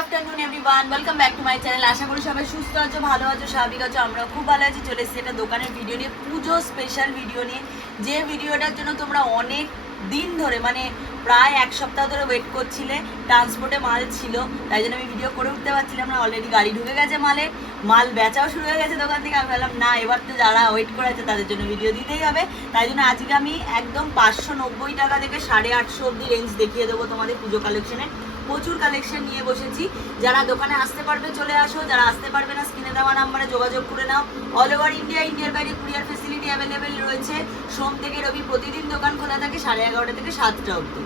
Afternoon everyone welcome back to my channel আশা করি সবাই সুস্থ আছো, ভালো আছো, স্বাভাবিক আছো। আমরা খুব ভালো আছি। চলে এসেছি একটা দোকানের ভিডিও নিয়ে, পুজো স্পেশাল ভিডিও নিয়ে। যে ভিডিওটার জন্য তোমরা অনেক দিন ধরে মানে প্রায় এক সপ্তাহ ধরে ওয়েট করছিলে। ট্রান্সপোর্টে মাল ছিল, তাই জন্য আমি ভিডিও করে উঠতে পারছিলাম না। অলরেডি গাড়ি ঢুকে গেছে মালে। মাল বেচাও শুরু হয়ে গেছে দোকান থেকে। আমি ভাবলাম, না, এবার তো যারা ওয়েট করে আছে, তাদের জন্য ভিডিও দিতেই হবে। তাই জন্য আজকে আমি একদম পাঁচশো নব্বই টাকা থেকে সাড়ে আটশো অব্দি রেঞ্জ দেখিয়ে দেবো তোমাদের পুজো কালেকশনে প্রচুর কালেকশন নিয়ে বসেছি। যারা দোকানে আসতে পারবে, চলে আসো। যারা আসতে পারবে না, স্ক্রিনে দেওয়া নাম্বারে যোগাযোগ করে নাও। অল ওভার ইন্ডিয়া ইন্ডিয়ার বাইরে কুরিয়ার ফেসিলিটি অ্যাভেলেবেল রয়েছে। সোম থেকে রবি প্রতিদিন দোকান খোলা থাকে সাড়ে এগারোটা থেকে সাতটা অবধি।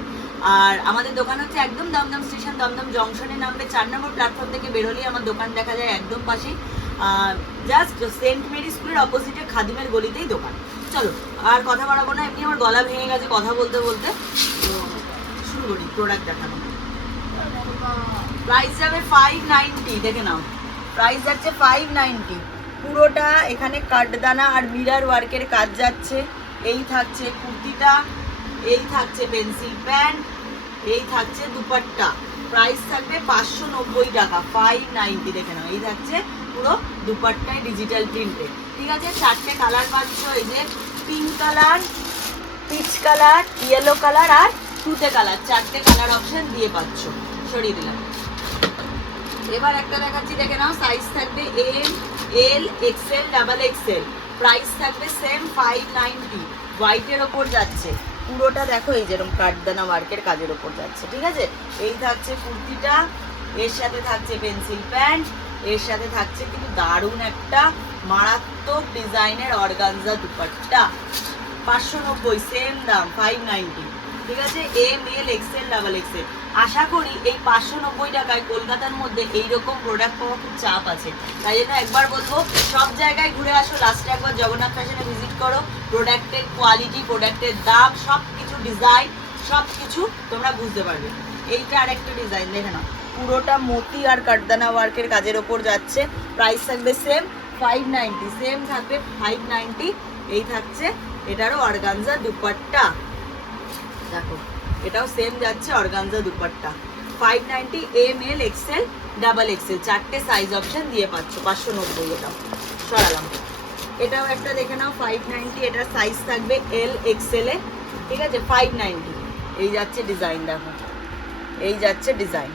আর আমাদের দোকান হচ্ছে একদম দমদম স্টেশন দমদম জংশনে নামবে চার নম্বর প্ল্যাটফর্ম থেকে বেরোলেই আমার দোকান দেখা যায় একদম পাশেই। জাস্ট সেন্ট মেরি স্কুলের অপোজিটে খাদিমের গলিতেই দোকান। চলো, আর কথা বাড়াবো না, এমনি আমার গলা ভেঙে গেছে কথা বলতে বলতে। তো শুরু করি প্রোডাক্ট দেখানো প্রাইস যাবে ফাইভ নাইনটি দেখে নাও। প্রাইস যাচ্ছে ফাইভ নাইনটি পুরোটা এখানে কাঠদানা আর মিরার ওয়ার্কের কাজ যাচ্ছে। এই থাকছে কুর্তিটা, এই থাকছে পেন্সিল প্যান্ট এই থাকছে দুপাট্টা। প্রাইস থাকবে পাঁচশো নব্বই টাকা ফাইভ নাইনটি দেখে নাও। এই থাকছে পুরো দুপাট্টায় ডিজিটাল প্রিন্টে ঠিক আছে? চারটে কালার পাচ্ছ, এই যে pink colour peach colour yellow colour আর তুতে কালার চারটে কালার অপশন দিয়ে পাচ্ছ। সরিয়ে দিলাম। এবার একটা দেখাচ্ছি, দেখে নাও সাইজ থাকবে M L XL double XL price থাকবে সেম ফাইভ নাইনটি হোয়াইটের ওপর যাচ্ছে। পুরোটা দেখো, এই যেরকম কাঠদানা ওয়ার্কের কাজের ওপর যাচ্ছে, ঠিক আছে? এই থাকছে কুর্তিটা, এর সাথে থাকছে পেন্সিল প্যান্ট এর সাথে থাকছে কিন্তু দারুণ একটা মারাত্মক ডিজাইনের অর্গানজা দুপাট্টা। পাঁচশো নব্বই সেম দাম ফাইভ নাইনটি ঠিক আছে? M L XL double XL আশা করি এই পাঁচশো নব্বই টাকায় কলকাতার মধ্যে এইরকম প্রোডাক্ট পাওয়া খুব চাপ আছে। তাই জন্য একবার বলব, সব জায়গায় ঘুরে আসো লাস্টে একবার জগন্নাথ ফ্যাশনে ভিজিট করো। প্রোডাক্টের কোয়ালিটি প্রোডাক্টের দাম সব কিছু ডিজাইন সব কিছু তোমরা বুঝতে পারবে। এইটা আরেকটা ডিজাইন দেখে নাও। পুরোটা মতি আর কাঠদানা ওয়ার্কের কাজের ওপর যাচ্ছে। প্রাইস থাকবে সেম ফাইভ নাইনটি সেম থাকবে ফাইভ নাইনটি এই থাকছে এটারও অর্গানজা দুপাট্টা। দেখো এটাও সেম যাচ্ছে organza dupatta. Five ninety M L XL double XL চারটে সাইজ অপশন দিয়ে পাচ্ছ, পাঁচশো নব্বই এটাও। সরালাম। এটাও একটা দেখে নাও ফাইভ নাইনটি এটার সাইজ থাকবে এল এক্সেলে ঠিক আছে? ফাইভ নাইনটি এই যাচ্ছে ডিজাইন দেখো। এই যাচ্ছে ডিজাইন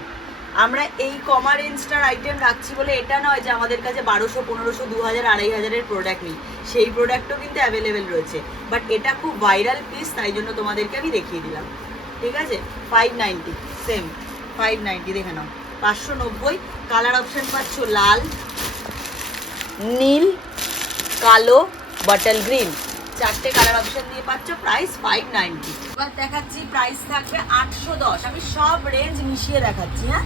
আমরা এই কমা রেঞ্জটার আইটেম রাখছি বলে এটা নয় যে আমাদের কাছে বারোশো, পনেরোশো দু হাজার আড়াই হাজারের প্রোডাক্ট নেই। সেই প্রোডাক্টও কিন্তু অ্যাভেলেবেল রয়েছে। বাট এটা খুব ভাইরাল পিস তাই জন্য তোমাদেরকে আমি দেখিয়ে দিলাম। ঠিক আছে? Five ninety same five ninety দেখে নাও। পাঁচশো নব্বই কালার অপশান পাচ্ছ লাল, নীল, কালো বটল গ্রিন চারটে কালার অপশন দিয়ে পাচ্ছ প্রাইস ফাইভ নাইনটি এবার দেখাচ্ছি প্রাইস থাকবে আটশো দশ। আমি সব রেঞ্জ মিশিয়ে দেখাচ্ছি হ্যাঁ?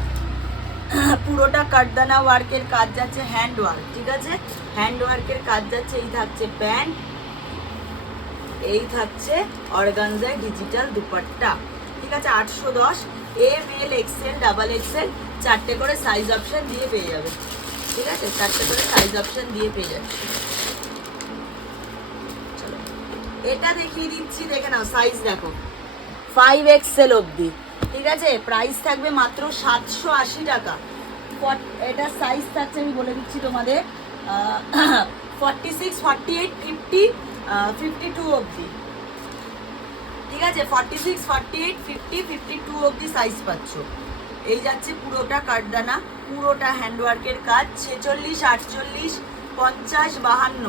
পুরোটা কাঠদানা ওয়ার্কের কাজ যাচ্ছে হ্যান্ড ওয়ার্ক ঠিক আছে? হ্যান্ড ওয়ার্কের কাজ যাচ্ছে, এই থাকছে প্যান্ট এই থাকছে অর্গানজার ডিজিটাল দুপাট্টা। ঠিক আছে, আটশো দশ। M L XL double XL চারটে করে সাইজ অপশন দিয়ে পেয়ে যাবে। ঠিক আছে, চারটে করে সাইজ অপশন দিয়ে পেয়ে যাবে। এটা দেখিয়ে দিচ্ছি, দেখে নাও সাইজ দেখো। ফাইভ এক্সেল অবধি। ঠিক আছে প্রাইস থাকবে মাত্র সাতশো আশি টাকা। এটার সাইজ থাকছে, আমি বলে দিচ্ছি তোমাদের। Forty six forty eight fifty fifty two অবধি। ঠিক আছে? Forty six forty eight fifty fifty two অবধি সাইজ পাচ্ছ। এই যাচ্ছে পুরোটা কাঠদানা পুরোটা হ্যান্ডওয়ার্কের কাজ। ছেচল্লিশ, আটচল্লিশ, পঞ্চাশ, বাহান্ন,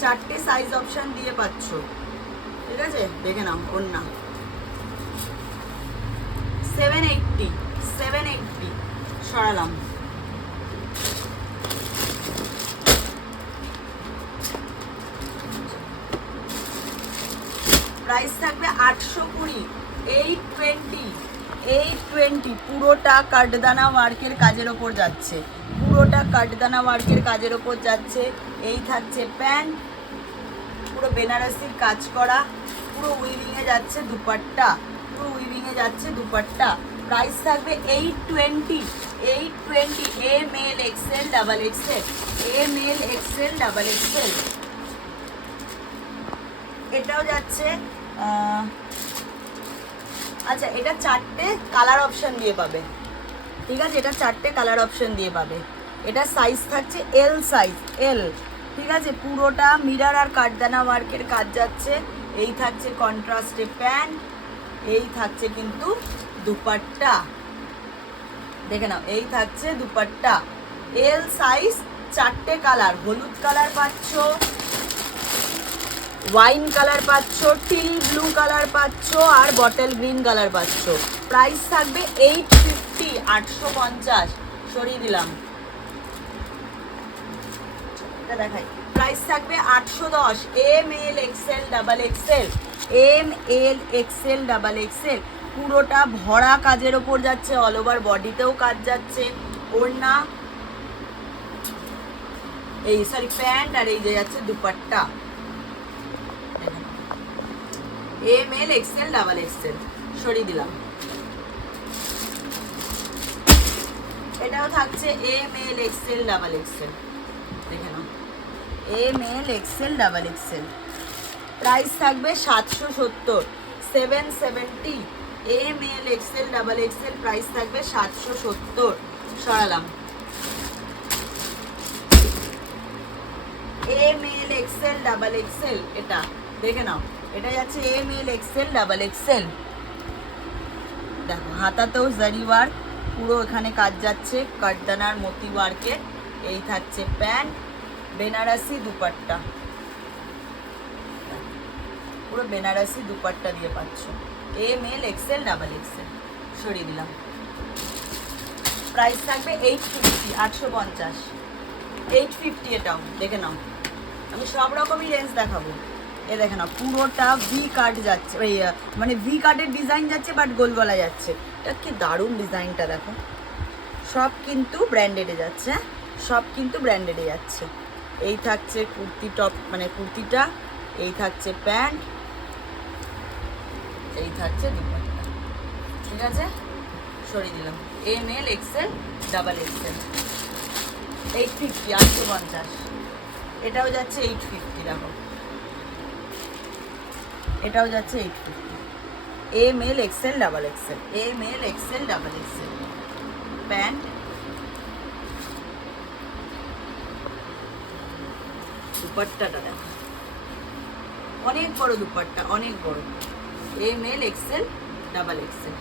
চারটে সাইজ অপশান দিয়ে পাচ্ছ। ঠিক আছে? দেখে নাও ওন্না সেভেন এইটটি সেভেন এইটটি সরালাম। প্রাইস থাকবে আটশো কুড়ি এইট টোয়েন্টি এইট টোয়েন্টি পুরোটা কাঠদানা ওয়ার্কের কাজের ওপর যাচ্ছে। পুরোটা কাঠদানা ওয়ার্কের কাজের ওপর যাচ্ছে। এই থাকছে প্যান্ট পুরো বেনারসির কাজ করা, পুরো উইভিংয়ে যাচ্ছে দুপাট্টা, পুরো উইভিংয়ে যাচ্ছে দুপাট্টা। প্রাইস থাকবে eight twenty eight twenty M L XL double XL M L XL double XL এটাও যাচ্ছে আচ্ছা এটা চারটে কালার অপশন দিয়ে পাবে। ঠিক আছে, এটা চারটে কালার অপশন দিয়ে পাবে। এটা সাইজ থাকছে এল সাইজ এল ঠিক আছে, পুরোটা মিরার আর কাঠদানা ওয়ার্কের কাজ যাচ্ছে। এই থাকছে কন্ট্রাস্টে প্যান্ট এই থাকছে কিন্তু দুপাট্টা। দেখে নাও, এই থাকছে দুপাট্টা। এল সাইজ চারটে কালার হলুদ কালার পাচ্ছ। ওয়াইন কালার পাচ্ছ টিল ব্লু কালার পাচ্ছ আর বটল গ্রিন কালার পাচ্ছ। প্রাইস থাকবে এইট ফিফটি আটশো পঞ্চাশ। সরিয়ে দিলাম। দেখাই। প্রাইস থাকবে আটশো দশ M L XL double XL M L XL double XL পুরোটা ভরা কাজের ওপর যাচ্ছে অল ওভার বডিতেও কাজ যাচ্ছে। ওড়না, এই সরি প্যান্ট আর এই যে যাচ্ছে dupatta. M L XL double XL সরিয়ে দিলাম। এটাও থাকছে M L XL double XL দেখে নাও। M L XL double XL price থাকবে সাতশো সত্তর। Seven seventy M L XL double XL price থাকবে সাতশো সত্তর। সরালাম। M L XL double XL এটা। দেখে নাও। এটা যাচ্ছে M L XL double XL দেখো, হাতাতেও জারি ওয়ার্ক পুরো এখানে কাজ যাচ্ছে কাটদানার মতি ওয়ার্কে এই থাকছে প্যান্ট, বেনারসি দুপাট্টা। পুরো বেনারসি দুপাট্টা দিয়ে পাচ্ছ। M L XL double XL সরিয়ে দিলাম। প্রাইস থাকবে এইট ফিফটি আটশো পঞ্চাশ। এইট ফিফটি এটাও, দেখে নাও। আমি সব রকমই রেঞ্জ দেখাবো। এ দেখে নাও, পুরোটা ভি কাট যাচ্ছে। ওই মানে ভি কাটের ডিজাইন যাচ্ছে বাট গোল গলা যাচ্ছে। এটা কি দারুণ ডিজাইনটা দেখো। সব কিন্তু ব্র্যান্ডেডে যাচ্ছে হ্যাঁ? সব কিন্তু ব্র্যান্ডেডে যাচ্ছে। এই থাকছে কুর্তি টপ মানে কুর্তিটা, এই থাকছে প্যান্ট, এই থাকছে দুপাট্টা। ঠিক আছে? সরিয়ে দিলাম। M L XL double XL eight fifty আটশো পঞ্চাশ। এটাও যাচ্ছে এইট ফিফটি দেখো। এটাও যাচ্ছে eight fifty M L XL double XL M L XL double XL pant দুপাট্টাটা দেখো। অনেক বড় দুপাট্টা, অনেক বড়। M L XL double XL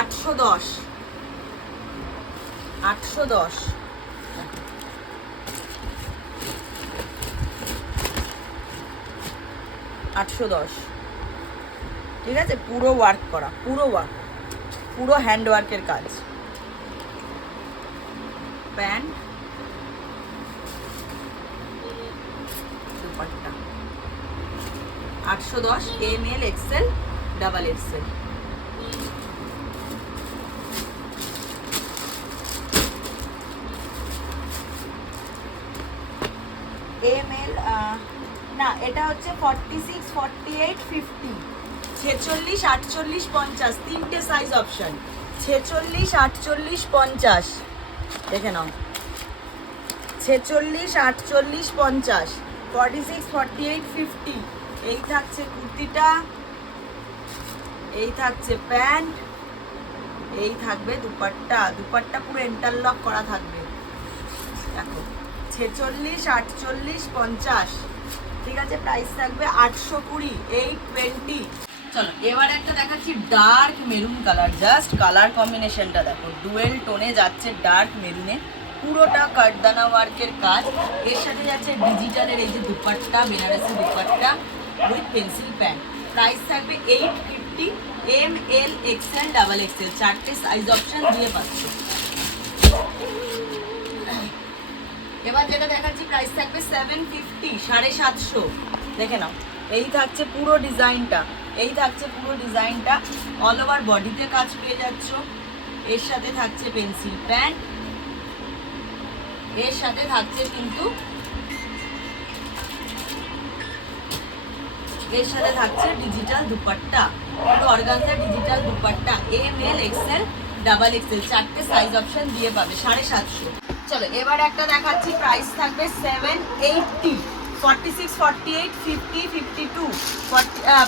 আটশো দশ। আটশো দশ। আটশো দশ। ঠিক আছে? পুরো ওয়ার্ক করা, পুরো ওয়ার্ক পুরো হ্যান্ড ওয়ার্কের কাজ। প্যান্ট দুপাট্টা। আটশো দশ M L XL double XL M L না, এটা হচ্ছে forty six forty eight fifty ছেচল্লিশ, আটচল্লিশ, পঞ্চাশ, তিনটে সাইজ অপশন ছেচল্লিশ, আটচল্লিশ, পঞ্চাশ। দেখে নাও। ছেচল্লিশ, আটচল্লিশ, পঞ্চাশ। Forty six forty eight fifty এই থাকছে কুর্তিটা। এই থাকছে প্যান্ট। এই থাকবে দুপাট্টা। দুপাট্টা পুরো ইন্টারলক করা থাকবে। দেখো। ছেচল্লিশ, আটচল্লিশ, পঞ্চাশ। ঠিক আছে প্রাইস থাকবে আটশো কুড়ি এইট টোয়েন্টি চলো, এবার একটা দেখাচ্ছি dark maroon colour just colour কম্বিনেশনটা দেখো। ডুয়েল টোনে যাচ্ছে ডার্ক মেরুনে পুরোটা কাঠদানা ওয়ার্কের কাজ। এর সাথে যাচ্ছে ডিজিটালের এই যে dupatta, Benarasi dupatta with pencil pant price থাকবে eight fifty M L XL double XL চারটে সাইজ অপশন দিয়ে পাচ্ছ। এবার যেটা দেখাচ্ছি প্রাইস থাকবে সেভেন ফিফটি সাড়ে সাতশো। দেখে নাও, এই থাকছে পুরো ডিজাইনটা, এই থাকছে পুরো ডিজাইনটা। অল ওভার বডিতে কাজ পেয়ে যাচ্ছ। এর সাথে থাকছে পেন্সিল প্যান্ট এর সাথে থাকছে কিন্তু এর সাথে থাকছে digital dupatta. Organza digital dupatta M L XL double XL চারটে সাইজ অপশন দিয়ে পাবে, সাড়ে সাতশো। চলো, এবার একটা দেখাচ্ছি প্রাইস থাকবে seven eighty forty six forty eight fifty fifty two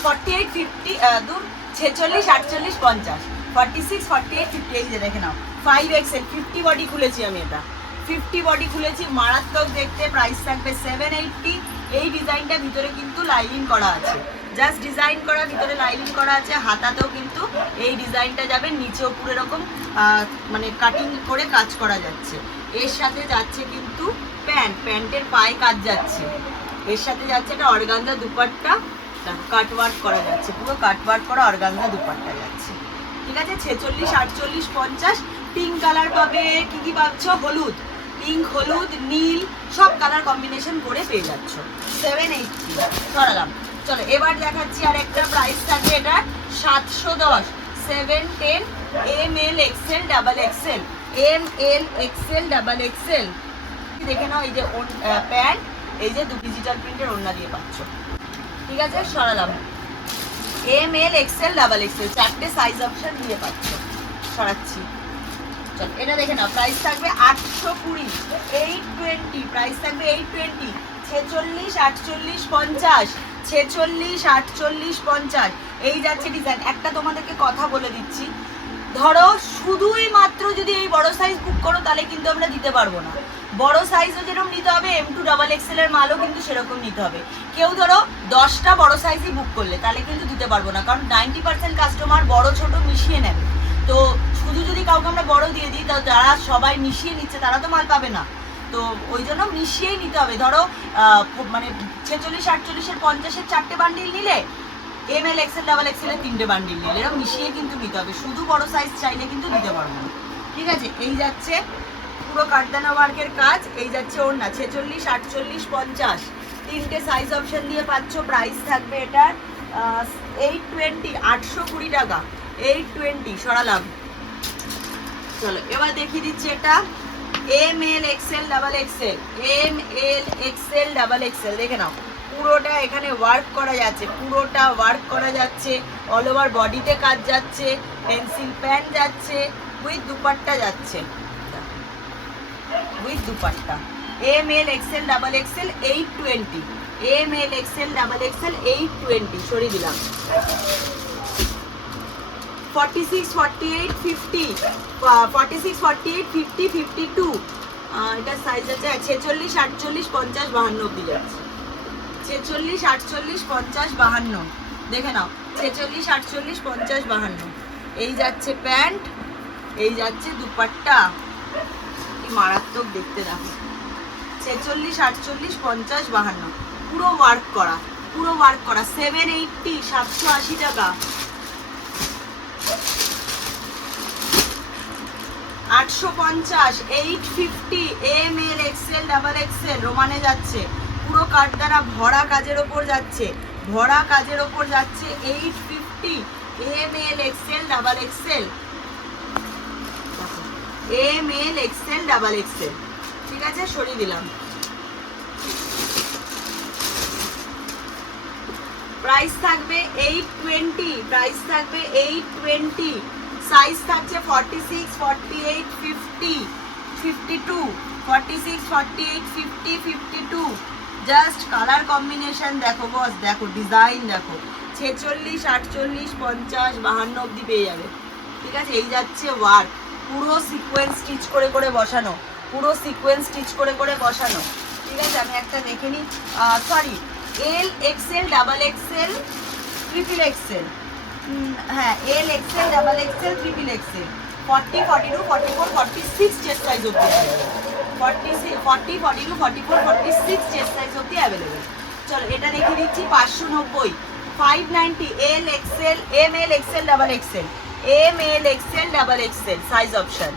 forty eight fifty দু, ছেচল্লিশ, আটচল্লিশ, পঞ্চাশ। Forty six forty eight fifty এই যে দেখে নাও। ফাইভ এক্সেল ফিফটি বডি খুলেছি আমি এটা। ফিফটি বডি খুলেছি, মারাত্মক দেখতে প্রাইস থাকবে সেভেন এইটটি এই ডিজাইনটা ভিতরে কিন্তু লাইলিং করা আছে। জাস্ট ডিজাইন করা, ভিতরে লাইলিং করা আছে, হাতাতেও কিন্তু এই ডিজাইনটা যাবে, নিচেও পুরো এরকম মানে কাটিং করে কাজ করা যাচ্ছে। এর সাথে যাচ্ছে কিন্তু প্যান্ট প্যান্টের পায়ে কাজ যাচ্ছে। এর সাথে যাচ্ছে একটা অর্গানজা দুপাট্টা কাটওয়ার্ক করা যাচ্ছে, পুরো কাটওয়ার্ক করা অর্গানজা দুপাট্টা যাচ্ছে। ঠিক আছে? ছেচল্লিশ, আটচল্লিশ, পঞ্চাশ পিঙ্ক কালার পাবে, কি কি পাচ্ছ? হলুদ। পিঙ্ক হলুদ, নীল, সব কালার কম্বিনেশন করে পেয়ে যাচ্ছ। সেভেন এইটটি সরালাম চলো, এবার দেখাচ্ছি আর একটা প্রাইস থাকবে এটা সাতশো দশ। Seven ten M L XL double XL M L XL double XL দেখে নাও এই যে প্যান্ট এই যে দু ডিজিটাল প্রিন্টের ওড়না দিয়ে পাচ্ছ। ঠিক আছে, সরালাম। M L XL double XL চারটে সাইজ অপশন দিয়ে পাচ্ছ। সরাচ্ছি। চল, এটা দেখে নাও প্রাইস থাকবে আটশো কুড়ি। এইট টোয়েন্টি প্রাইস থাকবে এইট টোয়েন্টি ছেচল্লিশ, আটচল্লিশ, পঞ্চাশ। ছেচল্লিশ, আটচল্লিশ, পঞ্চাশ। এই যাচ্ছে ডিজাইন একটা তোমাদেরকে কথা বলে দিচ্ছি। ধরো শুধুই মাত্র যদি এই বড় সাইজ বুক করো, তাহলে কিন্তু আমরা দিতে পারব না। বড় সাইজও যেরকম নিতে হবে এম টু ডাবল এক্সেলের মালও কিন্তু সেরকম নিতে হবে। কেউ ধরো দশটা বড় সাইজই বুক করলে, তাহলে কিন্তু দিতে পারব না। কারণ নাইনটি পার্সেন্ট কাস্টমার বড় ছোট মিশিয়ে নেবে। তো শুধু যদি কাউকে আমরা বড় দিয়ে দিই, তো যারা সবাই মিশিয়ে নিচ্ছে, তারা তো মাল পাবে না। তো ওই জন্য মিশিয়েই নিতে হবে। ধরো মানে ছেচল্লিশ, আটচল্লিশের পঞ্চাশের চারটে বান্ডিল নিলে এম এল এক্সেল ডাবল এক্সেলের তিনটে বান্ডিল নিলে, এরকম মিশিয়ে কিন্তু নিতে হবে। শুধু বড় সাইজ চাইলে কিন্তু দিতে পারব না। ঠিক আছে? এই যাচ্ছে পুরো কাঠদানা ওয়ার্কের কাজ, এই যাচ্ছে ওর না ছেচল্লিশ, আটচল্লিশ, পঞ্চাশ। তিনটে সাইজ অপশন দিয়ে পাচ্ছ প্রাইস থাকবে এটার এইট টোয়েন্টি আটশো কুড়ি টাকা। এইট টোয়েন্টি সরালাম। চলো, এবার দেখিয়ে দিচ্ছি এটা। M L XL double XL M L XL double XL দেখে নাও। পুরোটা এখানে ওয়ার্ক করা যাচ্ছে। পুরোটা ওয়ার্ক করা যাচ্ছে। অল ওভার বডিতে কাজ যাচ্ছে। পেন্সিল প্যান যাচ্ছে। উইথ দুপাট্টা যাচ্ছে। With dupatta. M L XL double XL eight twenty M L XL double XL eight twenty সরিয়ে দিলাম। Forty six forty eight fifty forty six forty eight fifty fifty two এটার size ছেচল্লিশ, আটচল্লিশ, পঞ্চাশ, বাহান্ন অব্দি যাচ্ছে ছেচল্লিশ, আটচল্লিশ, পঞ্চাশ, বাহান্ন। দেখে নাও, ছেচল্লিশ, আটচল্লিশ, পঞ্চাশ, বাহান্ন। এই যাচ্ছে প্যান্ট, এই যাচ্ছে দুপাট্টা। মারাত্মক দেখতে দেখো। ছেচল্লিশ, আটচল্লিশ, পঞ্চাশ, বাহান্ন। পুরো ওয়ার্ক করা, পুরো ওয়ার্ক করা। সেভেন এইটটি সাতশো আশি টাকা। আটশো পঞ্চাশ eight fifty M L XL double XL রোমানে যাচ্ছে। পুরো কাঠ দ্বারা ভরা কাজের ওপর যাচ্ছে। ভরা কাজের ওপর যাচ্ছে eight fifty M L XL double XL M L XL double XL ঠিক আছে, সরিয়ে দিলাম। প্রাইস থাকবে এইট টোয়েন্টি প্রাইস থাকবে এইট টোয়েন্টি সাইজ থাকছে forty six forty eight fifty fifty two forty six forty eight fifty fifty two just colour combination দেখো boss দেখো design দেখো। ছেচল্লিশ, আটচল্লিশ, পঞ্চাশ, বাহান্ন অবধি পেয়ে যাবে। ঠিক আছে? এই যাচ্ছে ওয়ার্ক পুরো সিকোয়েন্স স্টিচ করে করে বসানো। পুরো সিকোয়েন্স স্টিচ করে করে বসানো। ঠিক আছে? আমি একটা দেখে নিই sorry L XL double XL triple XL হ্যাঁ L XL double XL triple XL forty forty two forty four forty six chest size অব্দি forty forty forty two forty four forty six chest size অব্দি available চলো, এটা দেখে দিচ্ছি পাঁচশো নব্বই। Five ninety L XL M L XL double XL M L XL double XL size option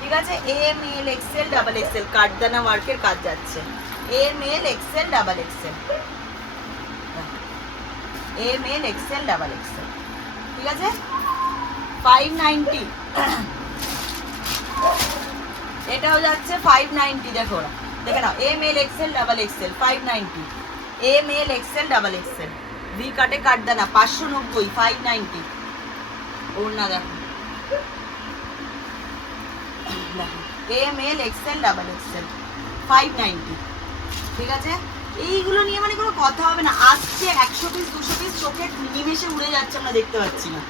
ঠিক আছে? M L XL double XL কাঠদানা ওয়ার্কের কাজ যাচ্ছে। M L XL double XL M L XL double XL ঠিক আছে? Five ninety এটাও যাচ্ছে five ninety দেখো ওরা। দেখে নাও M L XL double XL five ninety M L XL double XL V কাটে কাটদানা পাঁচশো নব্বই ফাইভ নাইনটি ওর না দেখো M L XL double XL five ninety ঠিক আছে? এইগুলো নিয়ে মানে কোনো কথা হবে না। আসছে একশো পিস দুশো পিস চোখের নিমেষে উড়ে যাচ্ছে আমরা দেখতে পাচ্ছি না।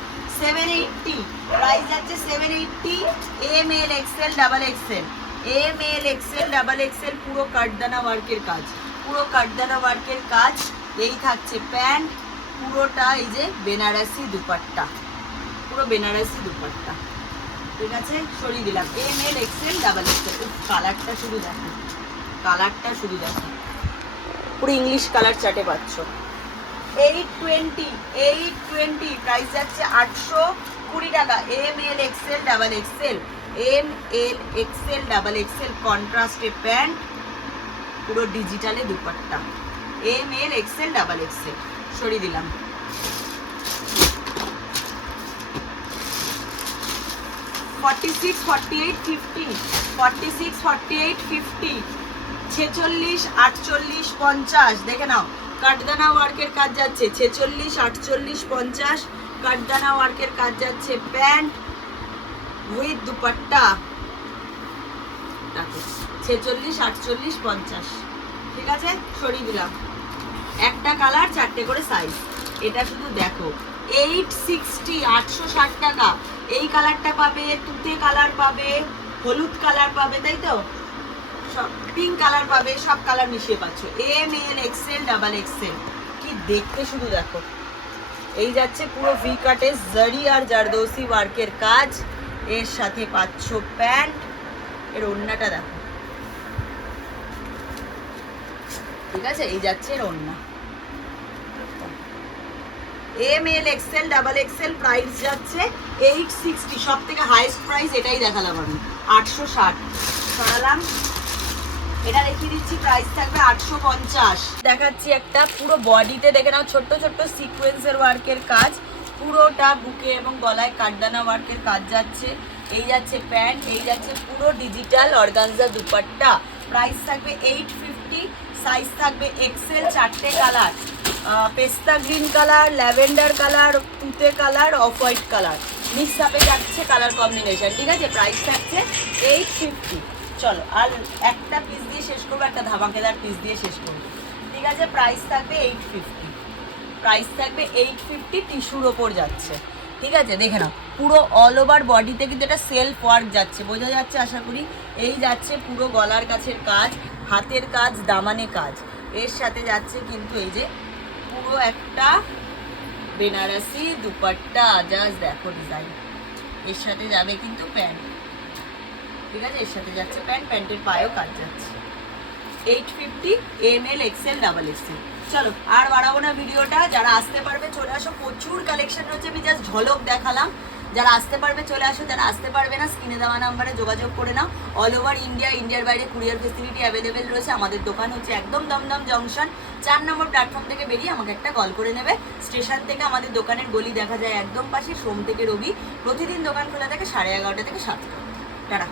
সেভেন এইটটি প্রাইস যাচ্ছে seven eighty M L XL double XL M L XL double XL পুরো কাঠদানা ওয়ার্কের কাজ। পুরো কাঠদানা ওয়ার্কের কাজ এই থাকছে। প্যান্ট পুরোটা এই যে বেনারসি দুপাট্টা। পুরো বেনারসি দুপাট্টা। ঠিক আছে? সরিয়ে দিলাম। M L XL double XL কালারটা শুধু দেখো। কালারটা শুধু দেখো। পুরো ইংলিশ কালার চাটে পাচ্ছ। Eight twenty eight twenty price যাচ্ছে আটশো কুড়ি টাকা। M L XL double XL M L XL double XL কন্ট্রাস্টে pant পুরো ডিজিটালে dupatta. M L XL double XL সরিয়ে দিলাম। Forty six forty eight fifty forty six forty eight fifty ছেচল্লিশ, আটচল্লিশ, পঞ্চাশ। দেখে নাও, কাঠদানা ওয়ার্কের কাজ যাচ্ছে। ছেচল্লিশ, আটচল্লিশ, পঞ্চাশ, কাঠদানা ওয়ার্কের কাজ যাচ্ছে। Pant with dupatta. ছেচল্লিশ, আটচল্লিশ, পঞ্চাশ। ঠিক আছে? সরিয়ে দিলাম। একটা কালার, চারটে করে সাইজ এটা শুধু দেখো। এইট সিক্সটি আটশো ষাট টাকা। এই কালারটা পাবে, তুতে কালার পাবে, হলুদ কালার পাবে, তাই তো? সব পিঙ্ক কালার পাবে, সব কালার মিশিয়ে পাচ্ছ। M L XL double XL কি দেখতে শুধু দেখো। এই যাচ্ছে পুরো ভি কাটে জারি আর জারদৌসি ওয়ার্কের কাজ। এর সাথে পাচ্ছ প্যান্ট এর ওড়নাটা দেখো। ঠিক আছে? এই যাচ্ছে এর ওড়না। M L XL double XL price যাচ্ছে এইট সিক্সটি সব থেকে হাইস্ট প্রাইস এটাই দেখালাম আমি। আটশো ষাট। সরালাম। এটা দেখিয়ে দিচ্ছি প্রাইস থাকবে আটশো পঞ্চাশ। দেখাচ্ছি একটা পুরো বডিতে দেখে নাও, ছোট্ট ছোট্ট সিকোয়েন্সের ওয়ার্কের কাজ। পুরোটা বুকে এবং গলায় কাঠদানা ওয়ার্কের কাজ যাচ্ছে। এই যাচ্ছে প্যান্ট এই যাচ্ছে পুরো ডিজিটাল অর্গানজা দুপাট্টা। প্রাইস থাকবে এইট ফিফটি সাইজ থাকবে এক্সেল চারটে কালার পেস্তা গ্রিন কালার ল্যাভেন্ডার কালার তুতে colour off white colour mix আপে যাচ্ছে কালার কম্বিনেশন ঠিক আছে? প্রাইস থাকছে এইট ফিফটি চলো, আর একটা পিস দিয়ে শেষ করব, একটা ধামাকেদার পিস দিয়ে শেষ করব। ঠিক আছে প্রাইস থাকবে এইট ফিফটি প্রাইস থাকবে এইট ফিফটি টিস্যুর ওপর যাচ্ছে। ঠিক আছে, দেখে নাও, পুরো অল ওভার বডিতে কিন্তু এটা সেলফ ওয়ার্ক যাচ্ছে। বোঝা যাচ্ছে, আশা করি? এই যাচ্ছে পুরো গলার কাছের কাজ, হাতের কাজ, দামানে কাজ। এর সাথে যাচ্ছে কিন্তু এই যে পুরো একটা বেনারসি দুপাট্টা জাস্ট দেখো ডিজাইন এর সাথে যাবে কিন্তু প্যান্ট ঠিক আছে, এর সাথে যাচ্ছে প্যান্ট প্যান্টের পায়েও কাজ যাচ্ছে। Eight fifty M L XL double XL চলো, আর বাড়াবো না ভিডিওটা। যারা আসতে পারবে, চলে আসো। প্রচুর কালেকশন রয়েছে। আমি জাস্ট ঝলক দেখালাম। যারা আসতে পারবে, চলে আসো। যারা আসতে পারবে না, স্ক্রিনে দেওয়া নাম্বারে যোগাযোগ করে নাও। অল ওভার ইন্ডিয়া ইন্ডিয়ার বাইরে কুরিয়ার ফেসিলিটি অ্যাভেলেবেল রয়েছে। আমাদের দোকান হচ্ছে একদম দমদম জংশন চার নম্বর প্ল্যাটফর্ম থেকে বেরিয়ে আমাকে একটা কল করে নেবে। স্টেশন থেকে আমাদের দোকানের গলি দেখা যায় একদম পাশে। সোম থেকে রবি। প্রতিদিন দোকান খোলা থাকে সাড়ে এগারোটা থেকে সাতটা টাটা।